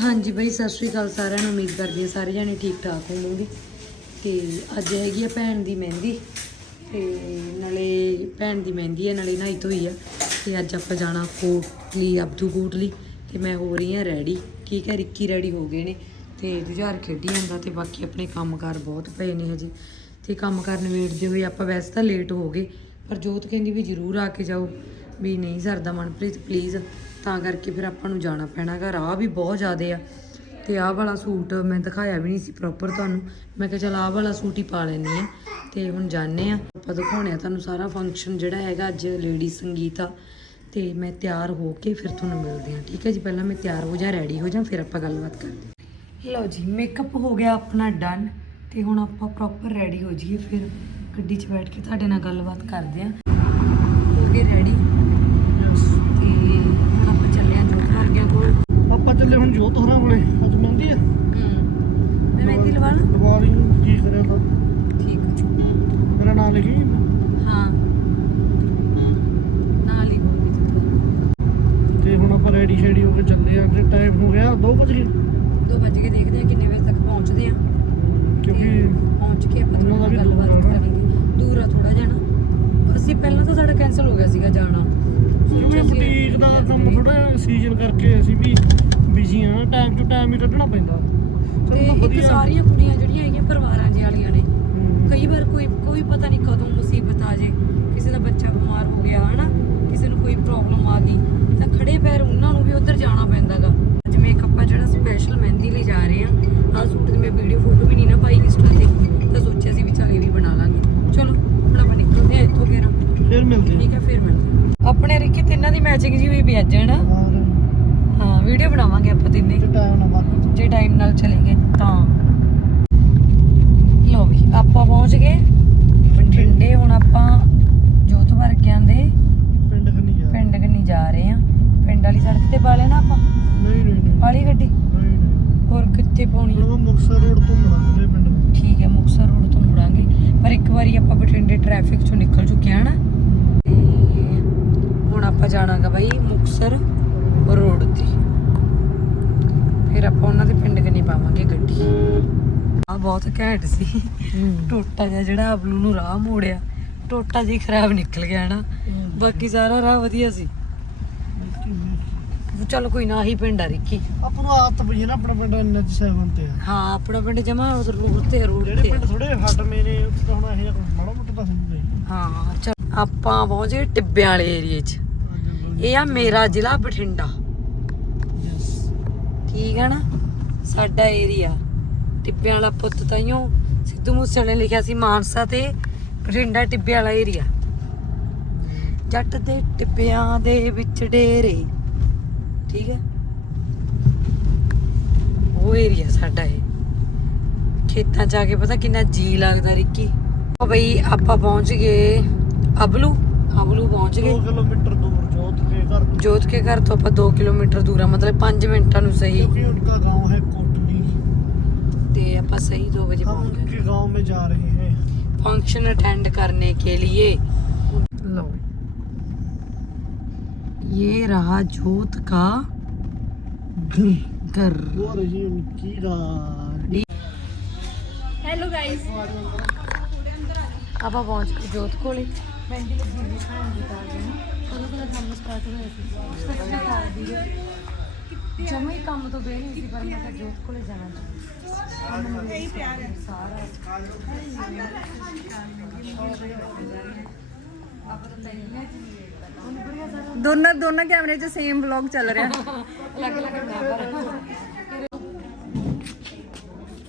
ਹਾਂਜੀ ਬਈ, ਸਤਿ ਸ਼੍ਰੀ ਅਕਾਲ ਸਾਰਿਆਂ ਨੂੰ। ਉਮੀਦ ਕਰਦੀ ਹਾਂ ਸਾਰੇ ਜਣੇ ਠੀਕ ਠਾਕ ਹੋਵੋਗੇ। ਤੇ ਅੱਜ ਹੈਗੀ ਆ ਭੈਣ ਦੀ ਮਹਿੰਦੀ। ਤੇ ਨਾਲੇ ਭੈਣ ਦੀ ਮਹਿੰਦੀ ਹੈ ਨਾਲੇ ਨਹਾਈ ਧੋਈ ਆ। ਤੇ ਅੱਜ ਆਪਾਂ ਜਾਣਾ ਕੋਟਲੀ, ਅਬਦੂ ਕੋਟਲੀ। ਤੇ ਮੈਂ ਹੋ ਰਹੀ ਹਾਂ ਰੈਡੀ। ਠੀਕ ਹੈ ਰਿੱਕੀ ਰੈਡੀ ਹੋ ਗਏ ਨੇ? ਤੇ ਜੁਝਾਰ ਖੇਡੀ ਜਾਂਦਾ ਤੇ ਬਾਕੀ ਆਪਣੇ ਕੰਮਕਾਰ ਬਹੁਤ ਪਏ ਨੇ ਹਜੇ। ਤੇ ਕੰਮਕਾਰ ਨਿਬੇੜਦੇ ਹੋਏ ਆਪਾਂ ਵੈਸੇ ਤਾਂ ਲੇਟ ਹੋ ਗਏ। ਪਰ ਜੋਤ ਕਹਿੰਦੀ ਵੀ ਜ਼ਰੂਰ ਆ ਕੇ ਜਾਓ। ਵੀ ਨਹੀਂ ਸਰਦਾ ਮਨਪ੍ਰੀਤ ਪਲੀਜ਼ ਤਾਂ ਕਰਕੇ ਫਿਰ ਆਪਾਂ ਨੂੰ ਜਾਣਾ ਪੈਣਾਗਾ ਰਾਹ ਵੀ ਬਹੁਤ ਜ਼ਿਆਦੇ ਆ। ਤੇ ਆਹ ਵਾਲਾ ਸੂਟ ਮੈਂ ਦਿਖਾਇਆ ਵੀ ਨਹੀਂ ਸੀ ਪ੍ਰੋਪਰ ਤੁਹਾਨੂੰ। ਮੈਂ ਕਿਹਾ ਚਲ ਆਹ ਵਾਲਾ ਸੂਟ ਹੀ ਪਾ ਲੈਣੀ ਆ ਤੇ ਹੁਣ ਜਾਣੇ ਆ ਆਪਾਂ ਦਿਖਾਉਣੇ ਆ ਤੁਹਾਨੂੰ ਸਾਰਾ ਫੰਕਸ਼ਨ ਜਿਹੜਾ ਹੈਗਾ ਅੱਜ ਲੇਡੀ ਸੰਗੀਤ ਆ। ਤੇ ਮੈਂ ਤਿਆਰ ਹੋ ਕੇ ਫਿਰ ਤੁਹਾਨੂੰ ਮਿਲਦੇ ਆ ਠੀਕ ਹੈ ਜੀ, ਪਹਿਲਾਂ ਮੈਂ ਤਿਆਰ ਹੋ ਜਾ ਰੈਡੀ ਹੋ ਜਾ ਫਿਰ ਆਪਾਂ ਗੱਲਬਾਤ ਕਰਦੇ ਹਾਂ। ਲਓ ਜੀ ਮੇਕਅਪ ਹੋ ਗਿਆ ਆਪਣਾ ਡਨ ਤੇ ਹੁਣ ਆਪਾਂ ਪ੍ਰੋਪਰ ਰੈਡੀ ਹੋ ਜਾਈਏ। ਫਿਰ ਗੱਡੀ 'ਚ ਬੈਠ ਕੇ ਤੁਹਾਡੇ ਨਾਲ ਗੱਲਬਾਤ ਕਰਦੇ ਆ ਹੋ ਗਏ ਰੈਡੀ ਤੇ ਹੁਣ ਆਪਾਂ ਚੱਲੇ ਆ ਜੋਤ ਵਰਗਿਆਂ ਕੋਲ ਆਪਾਂ ਚੱਲੇ ਹੁਣ ਜੋਤ ਹੋਰਾਂ ਕੋਲੇ ਅੱਜ ਮਹਿੰਦੀ ਆ ਹੂੰ ਮੈਂ ਮਹਿੰਦੀ ਲਵਾ ਲਾਂ ਲਵਾਰੀ ਨੂੰ ਕੀ ਕਰਿਆ ਤਾਂ ਠੀਕ ਹੈ ਮੇਰਾ ਨਾਮ ਲਿਖੀ ਹਾਂ ਨਾਲ ਹੀ ਹੋਊਗੀ ਤੇ ਹੁਣ ਆਪਾਂ ਰੈਡੀ ਸ਼ੈਡੀ ਹੋ ਕੇ ਚੱਲੇ ਆ ਤੇ ਟਾਈਮ ਹੋ ਗਿਆ 2 ਵਜੇ ਦੋ ਵੱਜ ਕੇ ਦੇਖਦੇ ਆ ਕਿੰਨੇ ਵਜੇ ਤੱਕ ਪਹੁੰਚਦੇ ਆ ਕਿਉਂਕਿ ਤੇ ਪਹੁੰਚ ਕੇ ਆਪਾਂ ਉਹਨਾਂ ਦਾ ਥੋੜਾ ਵੀ ਦੂਰ ਗੱਲਬਾਤ ਆ ਨਾ। ਕਰਾਂਗੇ ਦੂਰ ਆ ਥੋੜਾ ਜਾਣਾ ਅਸੀਂ ਪਹਿਲਾਂ ਤਾਂ ਸਾਡਾ ਕੈਨਸਲ ਹੋ ਗਿਆ ਸੀਗਾ ਜਾਣਾ ਕਿਉਂਕਿ ਬੁਟੀਕ ਦਾ ਕੰਮ ਥੋੜਾ ਸੀਜ਼ਨ ਕਰਕੇ ਅਸੀਂ ਵੀ ਬਿਜ਼ੀ ਆ ਨਾ ਟਾਈਮ ਟੂ ਟਾਈਮ ਹੀ ਕੱਢਣਾ ਪੈਂਦਾ। ਤੇ ਚਲੋ ਇੱਕ ਵਧੀਆ। ਸਾਰੀਆਂ ਕੁੜੀਆਂ ਜਿਹੜੀਆਂ ਹੈਗੀਆਂ ਪਰਿਵਾਰਾਂ ਦੇ ਵਾਲੀਆਂ ਨੇ। ਕਈ ਵਾਰ ਕੋਈ ਕੋਈ ਪਤਾ ਨਹੀਂ ਕਦੋਂ ਮੁਸੀਬਤ ਆ ਜੇ ਕਿਸੇ ਦਾ ਬੱਚਾ ਬਿਮਾਰ ਹੋ ਗਿਆ ਹਨਾ? ਕਿਸੇ ਨੂੰ ਕੋਈ ਪ੍ਰੋਬਲਮ ਆ ਗਈ ਤਾਂ ਖੜੇ ਪੈਰ ਉਹਨਾਂ ਨੂੰ ਵੀ ਉੱਧਰ ਜਾਣਾ ਪੈਂਦਾਗਾ। ਜਿਵੇਂ ਇੱਕ ਆਪਾਂ ਜਿਹੜਾ ਸਪੈਸ਼ਲ ਮਹਿੰਦੀ ਲਈ ਜਾ ਰਹੇ ਆ ਆਹ ਸੂਟ ਦੀ ਮੈਂ ਵੀਡੀਓ ਫੋਟੋ ਵੀ ਨਹੀਂ ਨਾ ਪਾਈ ਇੰਸਟਾ ਤੇ ਤਾਂ ਸੋਚਿਆ ਸੀ ਵੀ ਚੱਲ ਇਹ ਵੀ ਬਣਾ ਲਾਂਗੇ। ਚਲੋ ਹੁਣ ਆਪਾਂ ਨਿਕਲਦੇ ਆ ਇੱਥੋਂ ਫੇਰ। ਫਿਰ ਮਿਲਦੇ ਠੀਕ ਹੈ ਫੇਰ ਮਿਲਦੇ ਆ। ਆਪਣੇ ਰਿੱਕੀ ਤਿੰਨਾਂ ਦੀ ਮੈਚਿੰਗ ਜੀ ਹੋਈ ਵੀ ਅੱਜ ਹਨਾ? ਹਾਂ ਹਾਂ ਵੀਡੀਓ ਬਣਾਵਾਂਗੇ ਆਪਾਂ ਤਿੰਨੇ। ਤੇ ਟਾਈਮ ਨਾ ਮਾਰੋ ਜੇ ਟਾਈਮ ਨਾਲ ਚਲੇ ਗਏ ਤਾਂ। ਲੋ ਵੀ ਆਪਾਂ ਪਹੁੰਚ ਗਏ। ਬਠਿੰਡੇ ਹੁਣ ਆਪਾਂ ਜੋਤ ਵਰਗਿਆਂ ਦੇ ਪਿੰਡ ਕੰਨੀ ਜਾ ਪਿੰਡ ਕੰਨੀ ਜਾ ਰਹੇ ਆ ਪਿੰਡ ਵਾਲੀ ਸੜਕ ਤੇ ਪਾ ਲੈਣਾ ਆਪਾਂ? ਨਹੀਂ ਨਹੀਂ ਨਹੀਂ। ਵਾਲੀ ਗੱਡੀ? ਨਹੀਂ ਨਹੀਂ ਹੋਰ ਕਿੱਥੇ ਪਾਉਣੀ? ਉਹ ਮੁਕਸਰ ਰੋਡ ਤੋਂ ਮੁੜਾਂਗੇ ਪਿੰਡ। ਠੀਕ ਹੈ ਮੁਕਸਰ ਰੋਡ ਤੋਂ ਮੁੜਾਂਗੇ। ਪਰ ਇੱਕ ਵਾਰੀ ਆਪਾਂ ਬਠਿੰਡੇ ਟ੍ਰੈਫਿਕ ਚੋਂ ਨਿਕਲ ਚੁੱਕੇ ਆ ਨਾ ਹੁਣ ਆਪਾਂ ਜਾਣਾਗਾ ਬਾਈ ਮੁਕਸਰ ਰੋਡ ਤੇ। ਫਿਰ ਆਪਾਂ ਉਹਨਾਂ ਦੇ ਪਿੰਡ ਕੰਨੀ ਪਾਵਾਂਗੇ? ਗੱਡੀ। ਆ ਬਹੁਤ ਘੈਂਟ ਸੀ। ਟੋਟਾ ਜਿਹਾ ਜਿਹੜਾ ਅਬਲੂ ਨੂੰ ਰਾਹ ਮੋੜਿਆ। ਟੋਟਾ ਜੀ ਖਰਾਬ ਨਿਕਲ ਗਿਆ ਨਾ ਬਾਕੀ ਸਾਰਾ ਰਾਹ ਵਧੀਆ ਸੀ। ਚੱਲ ਕੋਈ ਨਾ ਹੀ ਪਿੰਡ ਆ ਰਿੱਕੀ। ਆਪਾਂ ਨੂੰ ਆਦਤ ਪਈ ਨਾ ਆਪਣਾ ਪਿੰਡ ਇੰਨਾ ਚ ਸੈਵਨ ਤੇ ਆ। ਹਾਂ ਆਪਣਾ ਪਿੰਡ ਜਮਾ ਉਧਰ ਰੋਡ ਤੇ ਰੋਡ ਜਿਹੜੇ ਤੇ ਪਿੰਡ ਥੋੜੇ ਹੱਟ ਮੇਰੇ ਹੁਣ ਇਹ ਮਾੜਾ ਮੋਟਾ ਤਾਂ ਸਮਝ ਨਹੀਂ ਹਾਂ ਚੱਲ ਆਪਾਂ ਪਹੁੰਚੇ ਟਿੱਬਿਆਂ ਵਾਲੇ ਏਰੀਏ 'ਚ। ਇਹ ਆ ਮੇਰਾ ਜ਼ਿਲ੍ਹਾ ਬਠਿੰਡਾ। ਠੀਕ ਹੈ ਨਾ? ਸਾਡਾ ਏਰੀਆ ਟਿੱਬਿਆਂ ਵਾਲਾ ਪੁੱਤ ਤਾਈਓ ਸਿੱਧੂ ਮੂਸੇ ਨੇ ਲਿਖਿਆ ਸੀ ਮਾਨਸਾ ਤੇ ਬਠਿੰਡਾ ਟਿੱਬਿਆਂ ਵਾਲਾ ਏਰੀਆ ਜੱਟ ਦੇ ਟਿੱਬਿਆਂ ਦੇ ਵਿੱਚ ਡੇਰੇ। ਠੀਕ ਹੈ ਉਹ ਏਰੀਆ ਸਾਡਾ ਇਹ। ਖੇਤਾਂ ਚ ਆ ਕੇ ਪਤਾ ਕਿੰਨਾ ਜੀ ਲੱਗਦਾ ਰਿੱਕੀ। ਉਹ ਬਈ ਆਪਾਂ ਪਹੁੰਚ ਗਏ। ਅਬਲੂ? ਅਬਲੂ ਪਹੁੰਚ 2 ਗਏ ਕਿਲੋਮੀਟਰ घर जोत के घर तो अपन दो किलोमीटर दूर है मतलब पाँच मिनटा नु सही क्योंकि उनका गांव है कोटली ते अपन सही दो बजे हम उनके गांव में जा रहे हैं फंक्शन अटेंड करने के लिए लो ये रहा जोत का घर वो रही उनकी गाड़ी हेलो गाइस अब पहुंच गए जोत कोली ਮਹਿੰਦੀ ਲੱਗੀ ਹੋਈ ਖਾਣ ਦੀ ਤਾਂ ਗਏ ਉਹਨੂੰ ਕੋਲ ਕੰਮ ਸਟਾਰਟ ਹੋਇਆ ਸੀ। ਸੱਚੀ ਕਰਦੀ ਜਮੇ ਹੀ ਕੰਮ ਤੋਂ ਬੇਰ ਨਹੀਂ ਸੀ ਪਰ ਮੈਂ ਤਾਂ ਜੋਤ ਕੋਲੇ ਜਾਣਾ ਚਾਹੁੰਦੀ ਇਹੀ ਪਿਆਰ ਹੈ। ਸਾਰਾ। ਦੋਨਾਂ ਦੋਨਾਂ ਕੈਮਰੇ 'ਚ ਸੇਮ ਵਲੌਗ ਚੱਲ ਰਿਹਾ। ਅਲੱਗ ਅਲੱਗ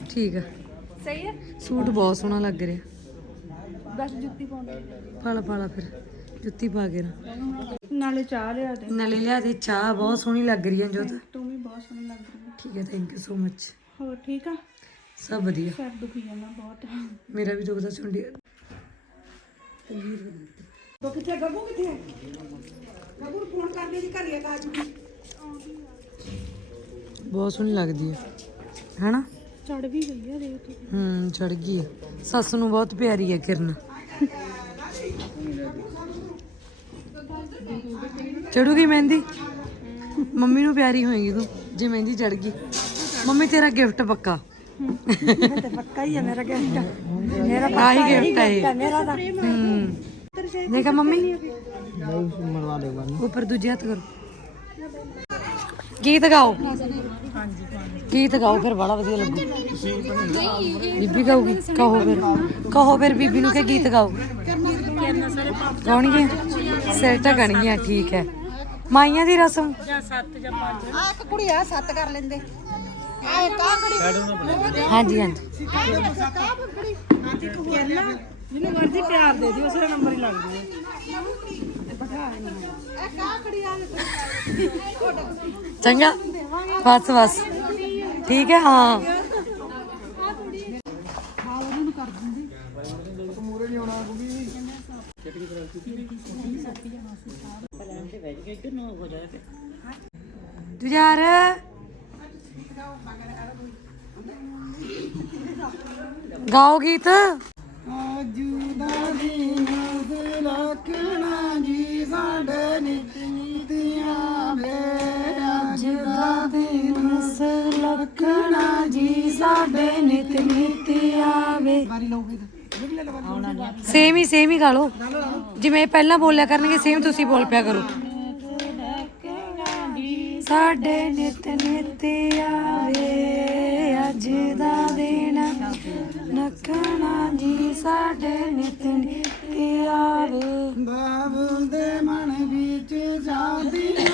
ਠੀਕ ਆ। ਸਹੀ ਹੈ। ਸੂਟ ਬਹੁਤ ਸੋਹਣਾ ਲੱਗ ਰਿਹਾ। ਬਸ ਜੁੱਤੀ ਪਾਉਂਦੇ ਪਾਲਾ ਪਾਲਾ ਫਿਰ। ਜੁੱਤੀ ਪਾ ਕੇ ਨਾ। ਨਾਲੇ ਚਾਹ ਲਿਆ ਦੇ। ਨਾਲੇ ਲਿਆ ਦੇ ਚਾਹ ਬਹੁਤ ਸੋਹਣੀ ਲੱਗ ਰਹੀ ਹੈ ਜੋਤ। ਤੂੰ ਵੀ ਬਹੁਤ ਸੋਹਣੀ ਲੱਗ ਰਹੀ ਹੈ। ਠੀਕ ਹੈ ਥੈਂਕ ਯੂ ਸੋ ਮਚ ਹੋਰ ਠੀਕ ਆ? ਸਭ ਵਧੀਆ। ਸਿਰ ਦੁਖੀ ਜਾਂਦਾ ਬਹੁਤ। ਮੇਰਾ ਵੀ ਦੁਖਦਾ ਸੁਣਦੀ ਉਹ ਕਿੱਥੇ ਗੱਗੂ ਕਿੱਥੇ ਹੈ ਗੱਗੂ ਨੂੰ ਫੋਨ ਕਰ ਦੇ ਜੀ ਘਰੇ ਆ ਚੁੱਕੀ ਬਹੁਤ ਸੋਹਣੀ ਲੱਗਦੀ ਹੈ। ਹੈਨਾ ਚੜ ਵੀ ਗਈ ਆ ਰੇਤ ਹੂੰ ਚੜ ਗਈ ਹੈ ਸੱਸ ਨੂੰ ਬਹੁਤ ਪਿਆਰੀ ਹੈ ਕਿਰਨ। ਚੜੂਗੀ ਮਹਿੰਦੀ? ਮੰਮੀ ਨੂੰ ਪਿਆਰੀ ਹੋਏਗੀ ਤੂੰ ਅੱਜ ਮਹਿੰਦੀ ਚੜ ਗਈ। ਮੰਮੀ ਤੇਰਾ ਗਿਫਟ ਪੱਕਾ। ਤੇ ਪੱਕਾ ਹੀ ਹੈ ਮੇਰਾ ਗਿਫਟ ਮੇਰਾ ਆਹੀ ਗਿਫਟ ਹੈ ਇਹ। ਮੇਰਾ ਤਾਂ। ਹੂੰ। ਦੇਖਾ ਮੰਮੀ। ਮਰਵਾ ਦੇ ਬੰਨ ਉੱਪਰ ਦੂਜੇ ਹੱਥ ਕਰੋ। ਗੀਤ ਗਾਓ ਗੀਤ ਗਾਓ ਫਿਰ ਬੜਾ ਵਧੀਆ ਲੱਗੂ। ਬੀਬੀ ਗਾਊਗੀ ਕਹੋ ਫਿਰ ਕਹੋ ਫਿਰ ਬੀਬੀ ਨੂੰ ਕਿ ਗੀਤ ਗਾਓ। ਗਾਉਣਗੇ ਸਿਰ ਢਕਣਗੀਆਂ ਠੀਕ ਹੈ। ਮਾਈਆਂ ਦੀ ਰਸਮ। ਆ ਇੱਕ ਕੁੜੀ ਆ ਸੱਤ ਕਰ ਲੈਂਦੇ। ਆ ਇੱਕ ਆ ਕੁੜੀ। ਹਾਂਜੀ ਹਾਂਜੀ। ਜਿਹਨੂੰ ਮਰਜ਼ੀ ਪਿਆਰ ਦੇ ਦਿਓ ਉਸੇ ਨੰਬਰ ਹੀ ਲੱਗਦੀ ਹੈ ਇੱਕ ਆ ਕੁੜੀ ਆ। ਚੰਗਾ? ਬਸ ਬਸ। ਠੀਕ ਹੈ ਹਾਂ। ਤੁਝਾਰ ਗਾਓ ਗੀਤ। ਆਜੂਦਾ ਦਿਨ ਸੁਲਖਣਾ ਸੁਲਖਣਾ ਜੀ ਸਾਡੇ ਨਿਤ ਨਿਤ ਆਵੇ। ਸੇਮ ਹੀ ਸੇਮ ਹੀ ਗਾ ਲਓ। ਜਿਵੇਂ ਪਹਿਲਾਂ ਬੋਲਿਆ ਕਰਨਗੇ ਸੇਮ ਤੁਸੀਂ ਬੋਲ ਪਿਆ ਕਰੋ। ਸਾਡੇ ਨਿਤ ਨਿਤ ਆਵੇ ਅੱਜ ਦਾ ਦਿਨ। ਨਕਣਾ ਜੀ ਸਾਡੇ ਨਿਤ ਨਿਤ ਆਵੇ। ਬਾਬਲ ਦੇ ਮਨ ਵਿੱਚ ਜਾਂਦੀਆਂ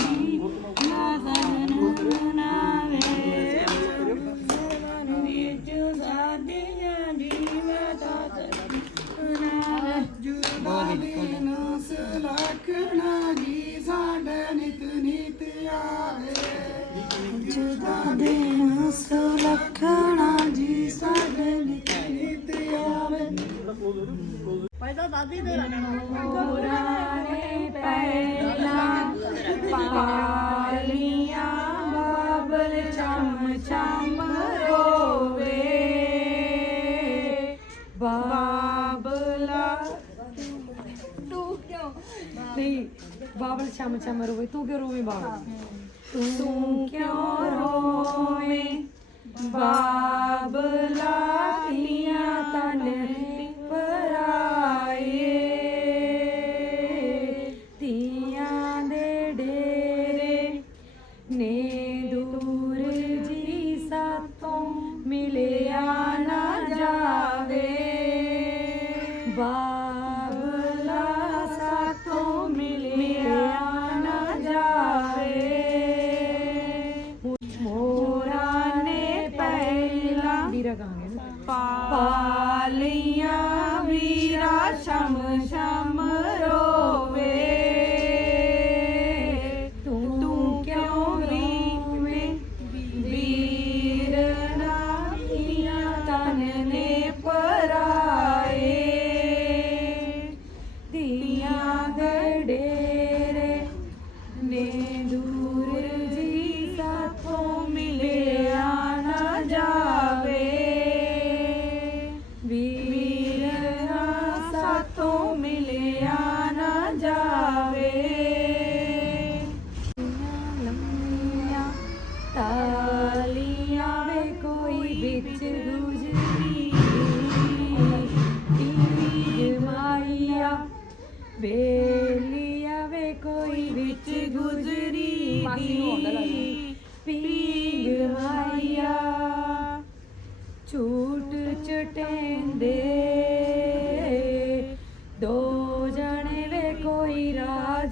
ਹੀ ਮਾਤਾ ਸਜਣ ਮਨਾਵੇ ਬਾਬਲ ਦੇ ਮਨ ਵਿੱਚ ਜਾਂਦੀਆਂ ਹੀ ਮਾਤਾ ਸਜਣ ਮਨਾਵੇ ਜੁਦਾ ਦਿਨ ਸੁਲਖਣਾ ਜੀ ਸਾਡੇ ਨਿਤ ਨਿਤ ਆਵੇ ਜੁਦਾ ਦਿਨ ਸੁਲਖਣਾ ਜੀ ਸਾਡੇ ਨਿਤ ਨਿਤ ਆਵੇ। ਪੁਰਾਣੇ ਪਹਿਲਾਂ ਪਾਲੀਆਂ ਬਾਬਲ ਚਮ ਚਮ ਰੋਵੇ ਬਾਬਲਾ ਤੂੰ ਕਿਉਂ? ਨਹੀਂ ਬਾਬਲ ਚਮ ਚਮ ਰੋਵੇ। ਤੂੰ ਕਿਉਂ ਰੋਵੇਂ ਬਾਬਲ? ਤੂੰ ਕਿਉਂ ਰੋਵੇਂ? ਬਾਬਲਾ ਕੀਆਂ ਤਨ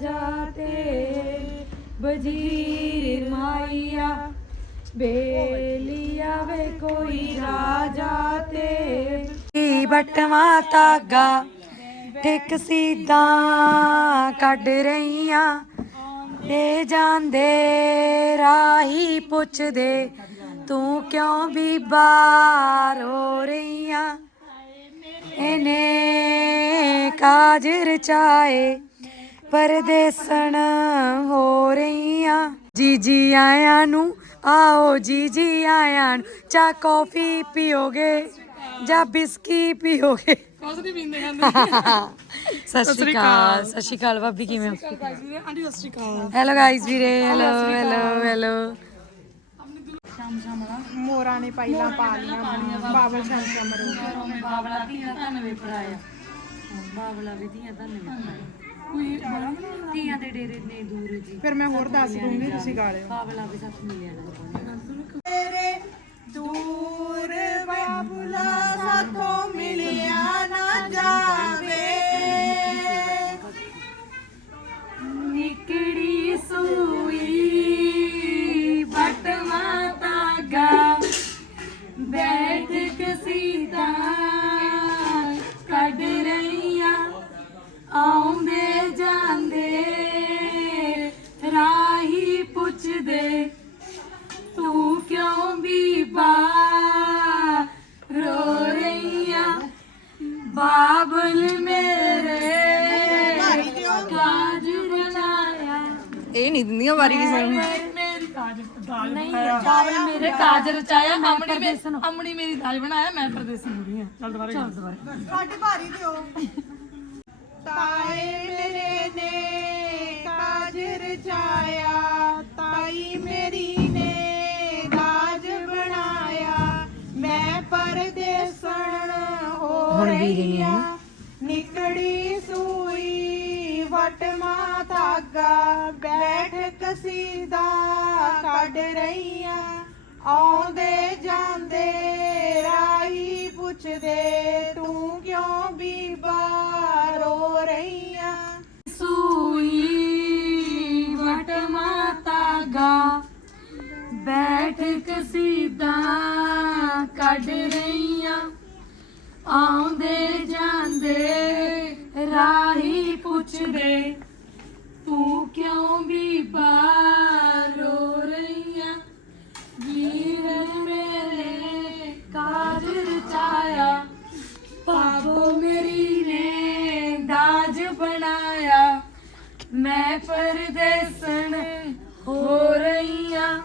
ਰਾਜਾ ਤੇ ਵਜ਼ੀਰ ਮਾਈਆ ਬੇਲੀਆ ਵੇ ਕੋਈ ਰਾਜਾ ਤੇ ਬਟਵਾ ਤਾਗਾ ਠਿਕ ਸੀਦਾ ਕੱਢ ਰਹੀਆਂ ਤੇ ਜਾਂਦੇ ਰਾਹੀ ਪੁੱਛਦੇ ਤੂੰ ਕਿਉਂ ਬੀਬਾ ਰੋ ਰਹੀਆਂ ਇਹਨੇ ਕਾਜ ਰਚਾਏ ਪਰਦੇਸਣ ਹੋ ਰਹੀਆਂ। ਜੀ ਜੀ ਆਇਆਂ ਨੂੰ ਆਓ ਜੀ ਜੀ ਆਇਆਂ ਨੂੰ ਚਾ ਕਾਫੀ ਪੀਓਗੇ ਜਾਂ ਬਿਸਕੀ ਪੀਓਗੇ? ਕੁਝ ਨਹੀਂ ਪੀਂਦੇ ਖਾਂਦੇ ਸਤਿ ਸ਼੍ਰੀ ਅਕਾਲ ਸਤਿ ਸ਼੍ਰੀ ਅਕਾਲ। ਭਾਬੀ ਕਿਵੇਂ ਹੋ? ਆਂਟੀ ਸਤਿ ਸ਼੍ਰੀ ਅਕਾਲ। ਹੈਲੋ ਗਾਇਸ ਵੀਰੇ ਹੈਲੋ ਹੈਲੋ ਹੈਲੋ ਮੋਰਾਂ ਨੇ ਪਾਈਲਾਂ ਪਾ ਲੀਆਂ ਬਾਬਲ ਸ਼ਾਮ ਸ਼ਾਮ ਰੋ ਬਾਬਲਾ ਧੀਆਂ ਪਰਾਇਆ ਬਾਬਲਾ ਵੀ ਧੀਆਂ ਧੰਨਵੇ ਕੋਈ ਬੜਾ ਧੀਆਂ ਦੇ ਡੇਰੇ ਨੇ ਦੂਰ ਜੀ। ਫਿਰ ਮੈਂ ਹੋਰ ਦੱਸ ਦੂੰਗੀ ਤੁਸੀਂ ਗਾ ਲਿਓ। ਬਾਬਲਾ ਵੀ ਸੱਤ ਮਿਲਿਆ ਨਾ ਦੂਰ ਬਾਬੁਲਾ ਸਾਥੋਂ ਮਿਲਿਆ ਨਾ ਜਾਵੇ। ਨਿਕੜੀ ਸੂਈ ਬਟ ਮਾਤਾ ਗਾ। ਬੈਠ ਕਸੀਦਾ ਕਾਜ ਰਚਾਇਆ ਅਮਣੀ ਮੇਰੀ ਅਮਣੀ ਮੇਰੀ ਦਾਜ ਬਣਾਇਆ ਮੈਂ ਪਰਦੇਸੀ ਹੋ। ਚੱਲ ਦੁਬਾਰਾ ਚੱਲ ਦੁਬਾਰਾ। ਕੱਢ ਭਾਰੀ ਦਿਓ। ਤਾਏ ਮੇਰੇ ਨੇ ਕਾਜ ਰਚਾਇਆ ਤਾਈ ਮੇਰੀ ਨੇ ਰਾਜ ਬਣਾਇਆ। ਮੈਂ ਪਰਦੇਸਣ ਹੋ ਰਹੀ ਆ। ਨਿਕੜੀ ਸੂਈ ਵਟ ਮਾ ਧਾਗਾ ਬੈਠ ਕਸੀਦਾ ਕੱਢ ਰਹੀਆਂ। ਆਉਂਦੇ ਜਾਂਦੇ, ਰਾਹੀ ਪੁੱਛਦੇ, ਤੂੰ ਕਿਉਂ ਬੀਬਾ ਰੋ ਰਹੀਆਂ? ਸੂਈ ਵਟ ਮਾਤਾ ਗਾ, ਬੈਠ ਕਸੀਦਾ ਕੱਢ ਰਹੀਆਂ। ਆਉਂਦੇ ਜਾਂਦੇ, ਰਾਹੀ ਪੁੱਛਦੇ, ਤੂੰ ਕਿਉਂ ਵੀ ਰੋ ਵੀਰ ਮੇਰੇ ਕਾਜ ਰਚਾਇਆ ਪਾਪੋ ਮੇਰੀ ਨੇ ਦਾਜ ਬਣਾਇਆ। ਮੈਂ ਪਰਦੇਸਣ ਹੋ ਰਹੀਆਂ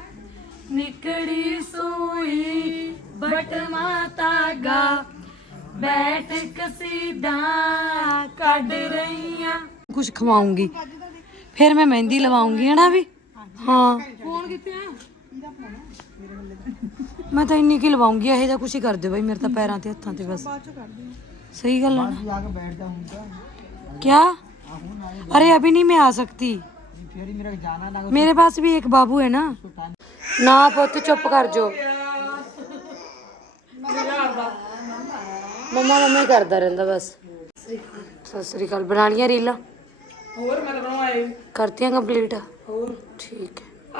ਨਿਕੜੀ ਸੂਈ ਬਟ ਮਾਤਾ ਗਾ। ਬੈਠ ਕਸੀਦਾ ਕੱਢ ਰਹੀਆਂ। ਕੁਝ ਖਵਾਉਂਗੀ। ਫਿਰ ਮੈਂ ਮਹਿੰਦੀ ਲਵਾਉਂਗੀ ਹਨਾ ਵੀ? ਹਾਂ। ਫੋਨ ਕਿੱਥੇ ਆ? ਮੈਂ ਤਾਂ ਇੰਨੀ ਕੀ ਲਵਾਉਂਗੀ ਇਹ ਜਾਂ ਕੁਝ ਹੀ ਕਰ ਦਿਓ ਬਈ ਮੇਰੇ ਤਾਂ ਪੈਰਾਂ ਤੇ ਹੱਥਾਂ ਤੇ ਬਸ सही गल है ना क्या अरे अभी नहीं मैं आ सकती मेरे पास भी एक बाबू है ना ना पुत चुप कर जो मम्मा मम्मा ही करता रहता बस सत श्री अकाल बना लिया रीला ਹੋਰ ਮੈਂ ਤਾਂ ਬਣਵਾਏ करती कंप्लीट ਹੋਰ ठीक है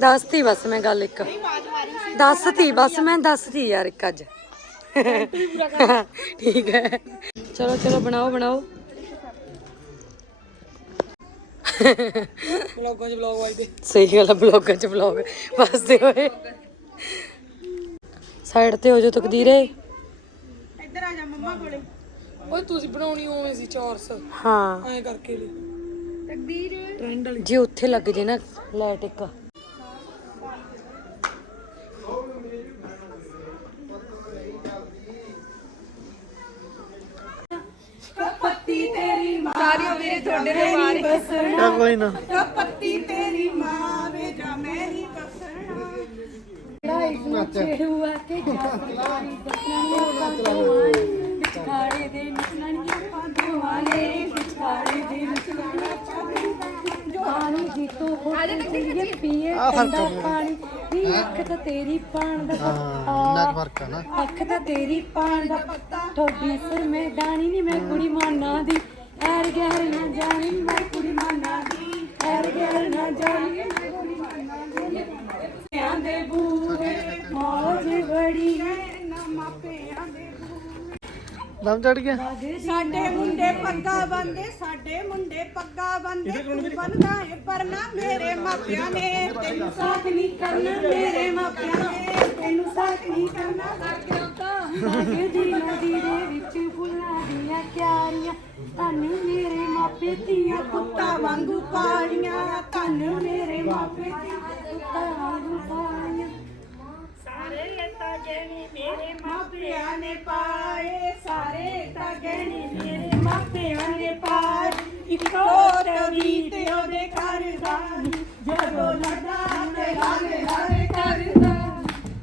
ਦੱਸਤੀ ਬਸ ਮੈਂ ਗੱਲ ਇੱਕ। ਦੱਸਤੀ ਬਸ ਮੈਂ ਦੱਸਤੀ ਯਾਰ ਇੱਕ ਅੱਜ। ਠੀਕ ਹੈ। ਚਲੋ ਚਲੋ ਬਣਾਓ ਬਣਾਓ। ਬਲੌਗਾਂ 'ਚ ਬਲੌਗ ਵਾਈ ਦੇ। ਸਹੀ ਗੱਲ ਹੈ ਬਲੌਗਾਂ ਚ ਬਲੌਗ। ਵਸਦੇ ਹੋਏ ਸਾਈਡ ਤੇ ਹੋ ਜਾ ਤਕਦੀਰੇ। ਇੱਧਰ ਆ ਜਾ ਮੰਮਾ ਕੋਲੇ। ਓਏ ਤੁਸੀਂ ਬਣਾਉਣੀ ਉਵੇਂ ਸੀ ਚੌਰਸ। ਹਾਂ। ਐਂ ਕਰਕੇ ਲਈ ਤਕਦੀਰ। ਟ੍ਰੈਂਡ ਵਾਲੀ। ਜੇ ਉੱਥੇ ਲੱਗ ਜੇ ਨਾ ਲਾਈਟ ਇੱਕ। ਸਾਰੀਆਂ ਮੇਰੇ ਤੁਹਾਡੇ ਦੇ ਮਾਰੇ ਕੋਈ ਨਾ। ਪੱਤੀ ਤੇਰੀ ਮਾਂ ਵੇ ਜਾ ਮੈਂ ਨਹੀਂ ਬਸਣਾ ਛੇੜੂਆ ਕੇ ਜਾਤਰੀ ਵਿਚਾਰੇ ਦੇ ਨਿਕਲਣੀਆਂ ਪਾਂਦਵਾਲੇ ਵਿਚਾਰੇ ਦੇ ਪਾਣੀ ਦੀ ਤੋਂ ਹੋਟਲ ਪੀਏ ਠੰਡਾ ਪਾਣੀ। ਨੀ ਅੱਖ ਤਾਂ ਤੇਰੀ ਪਾਣ ਦਾ ਪੱਤਾ। ਨਾ। ਅੱਖ ਤਾਂ ਤੇਰੀ ਪਾਣ ਦਾ ਪੱਤਾ। ਹੋਗੀ ਸਰ ਮੈਦਾਨੀ ਨੀ, ਮੈਂ ਕੁੜੀ ਮਾਨਾ ਦੀ। ਐਰ ਗੈਰ ਨਾ ਜਾਣੀ, ਮੈਂ ਕੁੜੀ ਮਾਨਾ ਦੀ। ਐਰ ਗੈਰ ਨਾ ਜਾਣੀ ਦਮ ਚੜ ਗਿਆ? ਸਾਡੇ ਮੁੰਡੇ ਪੱਗਾ ਬੰਦੇ ਸਾਡੇ ਮੁੰਡੇ ਪੱਗਾ ਬੰਦੇ ਤੂੰ ਬੰਦਾ ਏ ਪਰਨਾ ਮੇਰੇ ਮਾਪਿਆਂ ਨੇ ਤੈਨੂੰ ਸਾਥ ਨਹੀਂ ਕਰਨਾ ਮੇਰੇ ਮਾਪਿਆਂ ਨੇ ਤੈਨੂੰ ਸਾਥ ਨਹੀਂ ਕਰਨਾ। ਸਾਗੇ ਦੀ ਨਦੀ ਦੇ ਵਿੱਚ ਫੁੱਲਾਂ ਦੀਆਂ ਕਿਆਰੀਆਂ ਧੰਨ ਮੇਰੇ ਮਾਪੇ ਧੀਆਂ ਕੁੱਤਾ ਵਾਂਗੂ ਪਾਲੀਆਂ ਧੰਨ ਮੇਰੇ ਮਾਪੇ ਧੀਆਂ ਪੁੱਤਾਂ ਵਾਂਗੂ ਪਾਲੀਆਂ। ਸਾਰੇ ਤਾਂ ਗਹਿਣੇ ਮੇਰੇ ਮਾਪਿਆਂ ਨੇ ਪਾਏ, ਸਾਰੇ ਤਾਂ ਗਹਿਣੇ ਮੇਰੇ ਮਾਪਿਆਂ ਨੇ ਪਾਏ। ਇੱਕੋ ਤਵੀ ਤੇ ਉਹਦੇ ਘਰ ਜਦੋਂ ਲੜਦਾ ਤੇ ਲਾਗੇ ਲਾਗੇ ਕਰਦਾ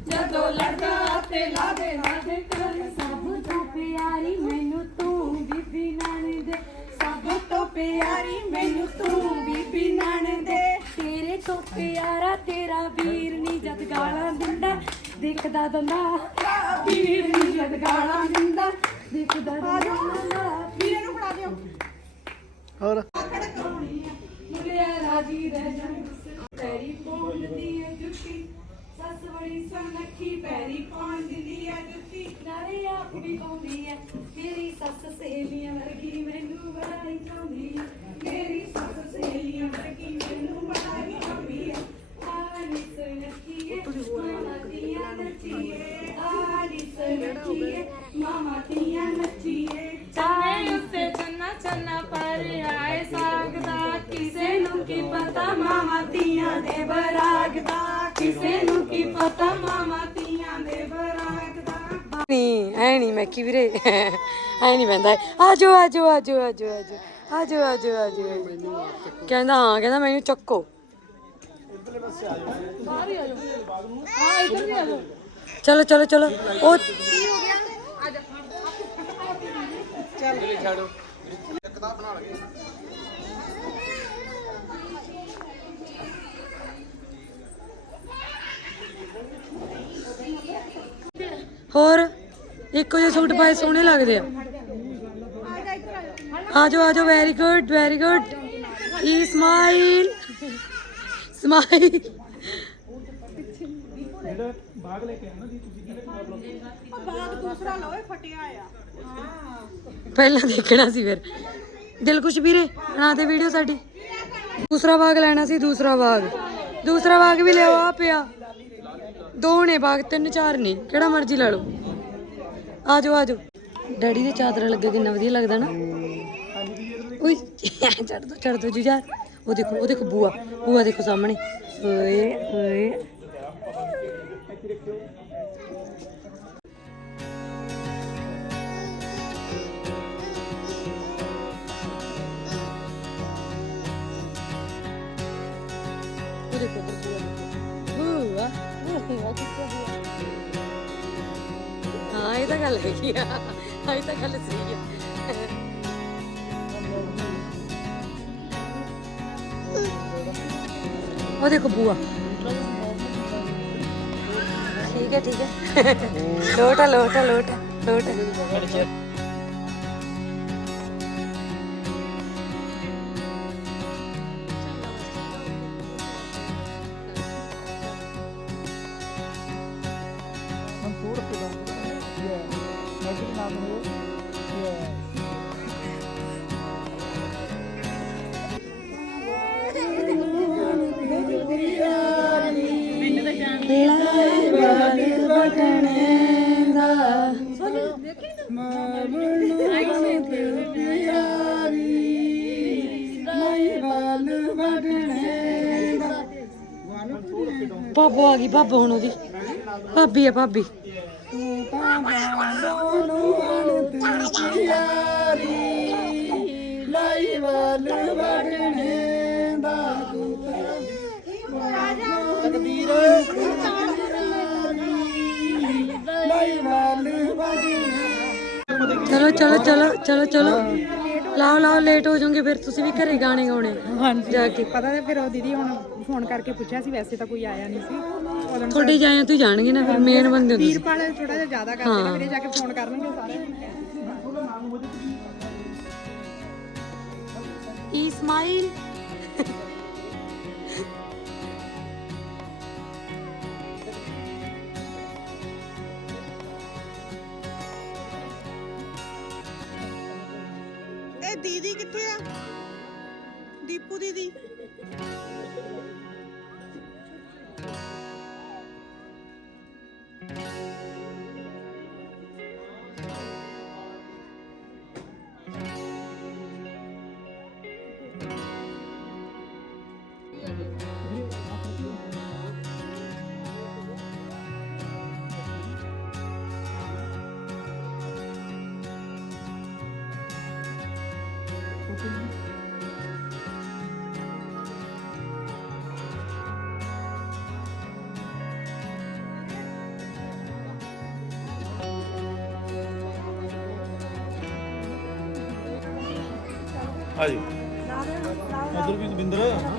ਜਦੋਂ ਲੜਦਾ ਤੇ ਲਾਗੇ ਲਾਗੇ ਕਰਦਾ ਸਭ ਤੋਂ ਪਿਆਰੀ ਮੈਨੂੰ ਤੂੰ, ਬੀਬੀ ਨਾਨੀ ਦੇ ਸਭ ਤੋਂ ਪਿਆਰੀ ਮੈਨੂੰ ਤੂੰ, ਬੀਬੀ ਨਣ ਦੇ ਤੇਰੇ ਤੋਂ ਪਿਆਰਾ ਤੇਰਾ ਵੀਰ ਨਹੀਂ ਜਦ ਗਾਲਾਂ ਦਿੰਦਾ ਦੇਖਦਾ ਦੰਦਾ ਵੀਰ ਨੀ ਗਾਲਾਂ ਦਿੰਦਾ ਦੇਖਦਾ ਦੰਦਾ ਵੀਰੇ ਨੂੰ ਫੜਾ ਦਿਓ। ਹੋਰ। ਮੁੰਡਿਆ ਰਾਜੀ ਰਹਿ ਜਾ ਪੈਰੀ ਪਾਉਂਦੀ ਹੈ ਜੁੱਤੀ। ਸੱਸ ਬੜੀ ਸੁਨੱਖੀ ਪੈਰੀ ਪਾਉਣ ਦਿੰਦੀ ਹੈ ਜੁੱਤੀ। ਨਾਲੇ ਆਪ ਵੀ ਪਾਉਂਦੀ ਹੈ ਮੇਰੀ ਸੱਸ ਸਹੇਲੀਆਂ ਵਰਗੀ ਮੈਨੂੰ ਬੜਾਈ ਚਾਹੁੰਦੀ ਹੈ। ਮੇਰੀ ਹੈ ਮਾਮਾ ਦੀਆਂ ਨੱਚੀਏ ਚਾਹੇ ਉੱਤੇ ਚੰਨਾ ਚੰਨਾ ਪਰ ਆਏ ਸਾਗਦਾ ਕਿਸੇ ਨੂੰ ਕੀ ਪਤਾ ਮਾਮਾ ਧੀਆਂ ਦੇ ਬਰਾਗ ਦਾ ਕਿਸੇ ਨੂੰ ਕੀ ਪਤਾ ਮਾਮਾ ਧੀਆਂ ਦੇ ਬਰਾਗ ਦਾ। ਨਹੀਂ ਐ ਨਹੀਂ ਮੈਂ ਕੀ ਵੀਰੇ? ਐ ਨਹੀਂ ਬੰਦਾ ਆਜੋ ਆਜੋ ਆਜੋ ਆਜੋ ਆਜੋ ਆਜੋ ਆਜੋ ਆਜੋ। ਕਹਿੰਦਾ ਹਾਂ ਕਹਿੰਦਾ ਮੈਨੂੰ ਚੱਕੋ। ਚਲੋ ਚਲੋ ਚਲੋ। ਉਹ ਹੋਰ ਇੱਕੋ ਜਿਹੇ ਸੂਟ ਪਾਏ ਸੋਹਣੇ ਲੱਗਦੇ ਆ। ਆਜੋ ਆਜੋ ਵੈਰੀ ਗੁੱਡ ਵੈਰੀ ਗੁੱਡ ਈ ਸਮਾਈਲ ਸਮਾਈਲ ਉਹ ਬਾਗ ਦੂਸਰਾ ਲਓ ਇਹ ਫਟਿਆ ਆ। ਪਹਿਲਾਂ ਦੇਖਣਾ ਸੀ ਫਿਰ। ਦਿਲ ਕੁਛ ਵੀਰੇ, ਬਣਾ ਦੇ ਵੀਡੀਓ ਸਾਡੀ। ਦੂਸਰਾ ਬਾਗ ਲੈਣਾ ਸੀ, ਦੂਸਰਾ ਬਾਗ। ਦੂਸਰਾ ਬਾਗ ਵੀ ਲਿਆਓ ਆ ਪਿਆ। ਦੋ ਨੇ ਬਾਗ, ਤਿੰਨ ਚਾਰ ਨੇ। ਕਿਹੜਾ ਮਰਜ਼ੀ ਲੈ ਲਓ। ਆਜੋ ਆਜੋ। ਡੈਡੀ ਦੇ ਚਾਦਰਾ ਲੱਗੇ ਕਿੰਨਾ ਵਧੀਆ ਲੱਗਦਾ ਨਾ। ਉਈ ਚੜ ਦੋ ਚੜ ਦੋ ਜੂਜਾ ਉਹ ਦੇਖੋ ਉਹ ਦੇਖੋ ਬੂਆ। ਬੂਆ ਦੇਖੋ ਸਾਹਮਣੇ। ਓਏ ਓਏ। ਗੱਲ ਹੈਗੀ ਆ ਤਾਂ ਗੱਲ ਸਹੀ ਆ ਉਹ ਦੇਖੋ ਬੂਆ ਠੀਕ ਹੈ ਠੀਕ ਹੈ ਲੋਟਾ ਲੋਟਾ ਲੋਟਾ ਲੋਟਾ ਭਾਬੋ ਆ ਗਈ ਭਾਬੋ ਹੁਣ ਉਹਦੀ। ਭਾਬੀ ਆ ਭਾਬੀ। ਚਲੋ ਚਲੋ ਚਲੋ ਚਲੋ ਚਲੋ। ਲਾਓ ਲਾਓ ਲੇਟ ਹੋ ਜਾਓਗੇ ਫਿਰ ਤੁਸੀਂ ਵੀ ਘਰੇ ਗਾਣੇ ਗਾਉਣੇ। ਹਾਂਜੀ। ਜਾ ਕੇ। ਪਤਾ ਤੇ ਫਿਰ ਉਹ ਦੀਦੀ ਹੁਣ ਫੋਨ ਕਰਕੇ ਪੁੱਛਿਆ ਸੀ ਵੈਸੇ ਤਾਂ ਕੋਈ ਆਇਆ ਨਹੀਂ ਸੀ। ਉਦੋਂ ਤੁਹਾਡੇ ਜਾਏ ਤੂੰ ਜਾਣਗੇ ਨਾ ਫਿਰ ਮੇਨ ਬੰਦੇ ਹੋ ਤੁਸੀਂ। ਵੀਰਪਾਲ ਥੋੜਾ ਜਿਹਾ ਜ਼ਿਆਦਾ ਕਰਦੇ ਨੇ ਵੀਰੇ ਜਾ ਕੇ ਫੋਨ ਕਰਨਗੇ ਸਾਰੇ। ਈ ਦੀਦੀ ਕਿੱਥੇ ਆ? ਦੀਪੂ ਦੀਦੀ। ਹਾਂਜੀ। ਉਧਰ ਵੀ ਦਵਿੰਦਰ।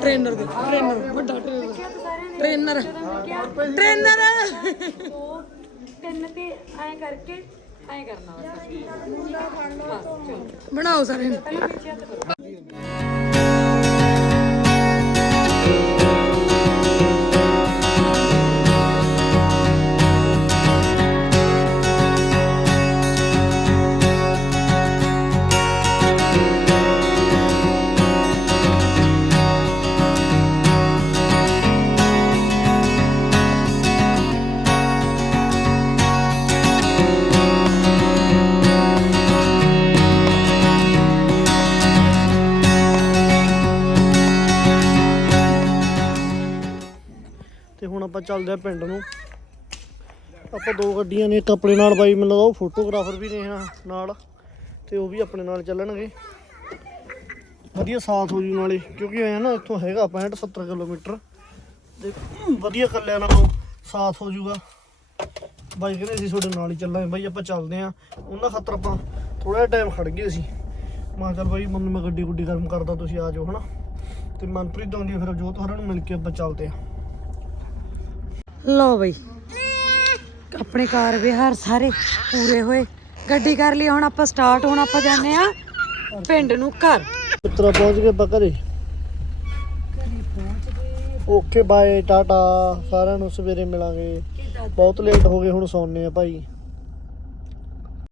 ਟ੍ਰੇਨਰ ਦੇ ਟ੍ਰੇਨਰ ਵੱਡਾ ਟ੍ਰੇਨਰ ਟ੍ਰੇਨਰ ਦੋ ਤਿੰਨ ਤੇ ਐ ਕਰਕੇ ਐ ਕਰਨਾ ਬਸ ਬਣਾਓ ਸਾਰੇ। ਨੂੰ। ਆਪਾਂ ਚੱਲਦੇ ਆ ਪਿੰਡ ਨੂੰ। ਆਪਾਂ ਦੋ ਗੱਡੀਆਂ ਨੇ ਇੱਕ ਆਪਣੇ ਨਾਲ ਬਾਈ ਮੈਨੂੰ ਲੱਗਦਾ ਉਹ ਫੋਟੋਗ੍ਰਾਫਰ ਵੀ ਨੇ ਆ ਨਾਲ ਤੇ ਉਹ ਵੀ ਆਪਣੇ ਨਾਲ ਚੱਲਣਗੇ। ਵਧੀਆ ਸਾਥ ਹੋ ਜੂ ਨਾਲੇ ਕਿਉਂਕਿ ਐ ਨਾ ਇੱਥੋਂ ਹੈਗਾ 65 70 ਕਿਲੋਮੀਟਰ। ਤੇ ਵਧੀਆ ਕੱਲਿਆਂ ਨਾਲੋਂ ਸਾਥ ਹੋ ਜੂਗਾ। ਬਾਈ ਕਹਿੰਦੇ ਅਸੀਂ ਤੁਹਾਡੇ ਨਾਲ ਹੀ ਚੱਲਾਂਗੇ। ਬਾਈ ਆਪਾਂ ਚੱਲਦੇ ਆ ਉਹਨਾਂ ਖਾਤਰ ਆਪਾਂ ਥੋੜਾ ਜਿਹਾ ਟਾਈਮ ਖੜ ਗਏ ਸੀ ਮਾਂ ਚੱਲ ਬਾਈ ਮੰਮੀ ਮੈਂ ਗੱਡੀ ਗੁੱਡੀ ਗਰਮ ਕਰਦਾ ਤੁਸੀਂ ਆ ਜਾਓ ਹਨਾ। ਤੇ ਮਨਪ੍ਰੀਤ ਆਉਂਦੀ ਆ, ਫਿਰ ਜੋਤ ਹੋਰਾਂ ਨੂੰ ਮਿਲ ਕੇ ਆਪਾਂ ਚੱਲਦੇ ਆ ਲਓ ਬਈ। ਆਪਣੇ ਕਾਰ ਵਿਹਾਰ ਸਾਰੇ ਪੂਰੇ ਹੋਏ। ਗੱਡੀ ਕਰ ਲਈ, ਹੁਣ ਆਪਾਂ ਸਟਾਰਟ ਹੁਣ ਆਪਾਂ ਜਾਂਦੇ ਆ ਪਿੰਡ ਨੂੰ ਘਰ। ਮਿੱਤਰਾ, ਪਹੁੰਚ ਗਏ ਆਪਾਂ ਘਰੇ। Okay, bye, tata. ਸਾਰਿਆਂ ਨੂੰ ਸਵੇਰੇ ਮਿਲਾਂਗੇ। ਬਹੁਤ ਲੇਟ ਹੋ ਗਏ, ਹੁਣ ਸੌਂਨੇ ਆ ਭਾਈ।